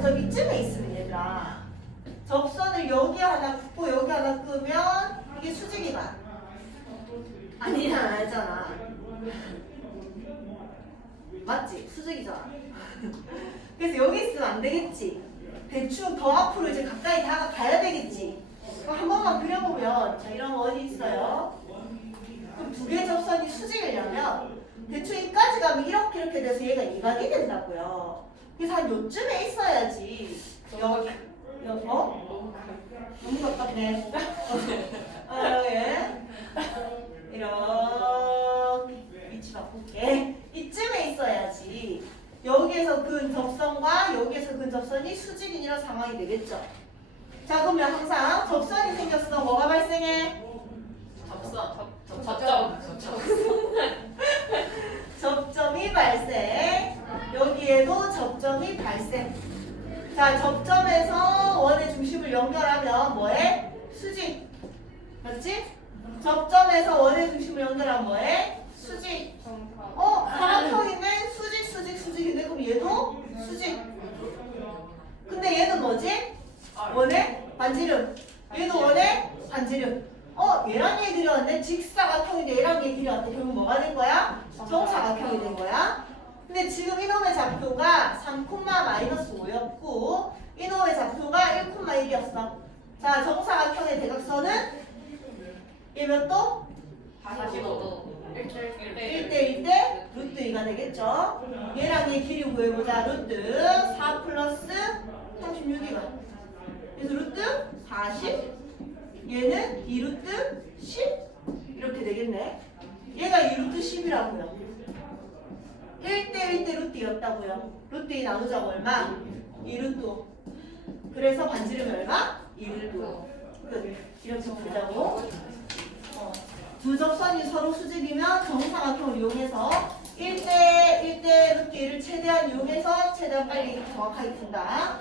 점 이쯤에 있으면 얘들아. 접선을 여기 하나 긋고 여기 하나 끄면 이게 수직이만 아니잖아 알잖아. 맞지? 수직이잖아. 그래서 여기 있으면 안 되겠지? 대충 더 앞으로 이제 가까이 다가가야 되겠지? 한 번만 그려보면 자 이런 거 어디 있어요? 그럼 두 개의 접선이 수직이려면 대충 이 까지 가면 이렇게 이렇게 돼서 얘가 이각이 된다고요. 그래서 한 요쯤에 있어야지. 여기, 여기, 어? 너무 가깝네. 어, 예. 이렇게 위치 바꿀게. 이쯤에 있어야지. 여기에서 근 접선과 여기에서 근 접선이 수직인 이런 상황이 되겠죠. 자 그러면 항상 접선이 생겼어. 뭐가 발생해? 접선 접점 접점이 발생. 여기에도 접점이 발생. 자, 접점에서 원의 중심을 연결하면 뭐해? 수직. 맞지? 접점에서 원의 중심을 연결하면 뭐해? 수직. 어, 사각형이네? 수직, 수직, 수직인데 그럼 얘도 수직. 근데 얘는 뭐지? 원의 반지름. 얘도 원의 반지름. 어, 얘랑 얘 그려왔네. 직사각형인데 얘랑 얘 그려왔대. 결국 뭐가 된 거야? 정사각형이 된 거야. 근데 지금 이놈의 좌표가 3,-5였고 이놈의 좌표가 1,1이었어. 자, 정사각형의 대각선은 얘몇 도? 45도 1대 1대 루트 2가 되겠죠. 얘랑 얘 길이 구해보자. 루트 4 플러스 36이가. 그래서 루트 40. 얘는 2루트 10. 이렇게 되겠네. 얘가 2루트 10이라고요. 1대 1대 루트 2였다고요. 루트 2 나누자고 얼마? 2루트. 그래서 반지름이 얼마? 2루트. 끝. 이렇게 보자고. 어. 두 접선이 서로 수직이면 정사각형을 이용해서 1대 1대 루트 1을 최대한 이용해서 최대한 빨리 정확하게 푼다.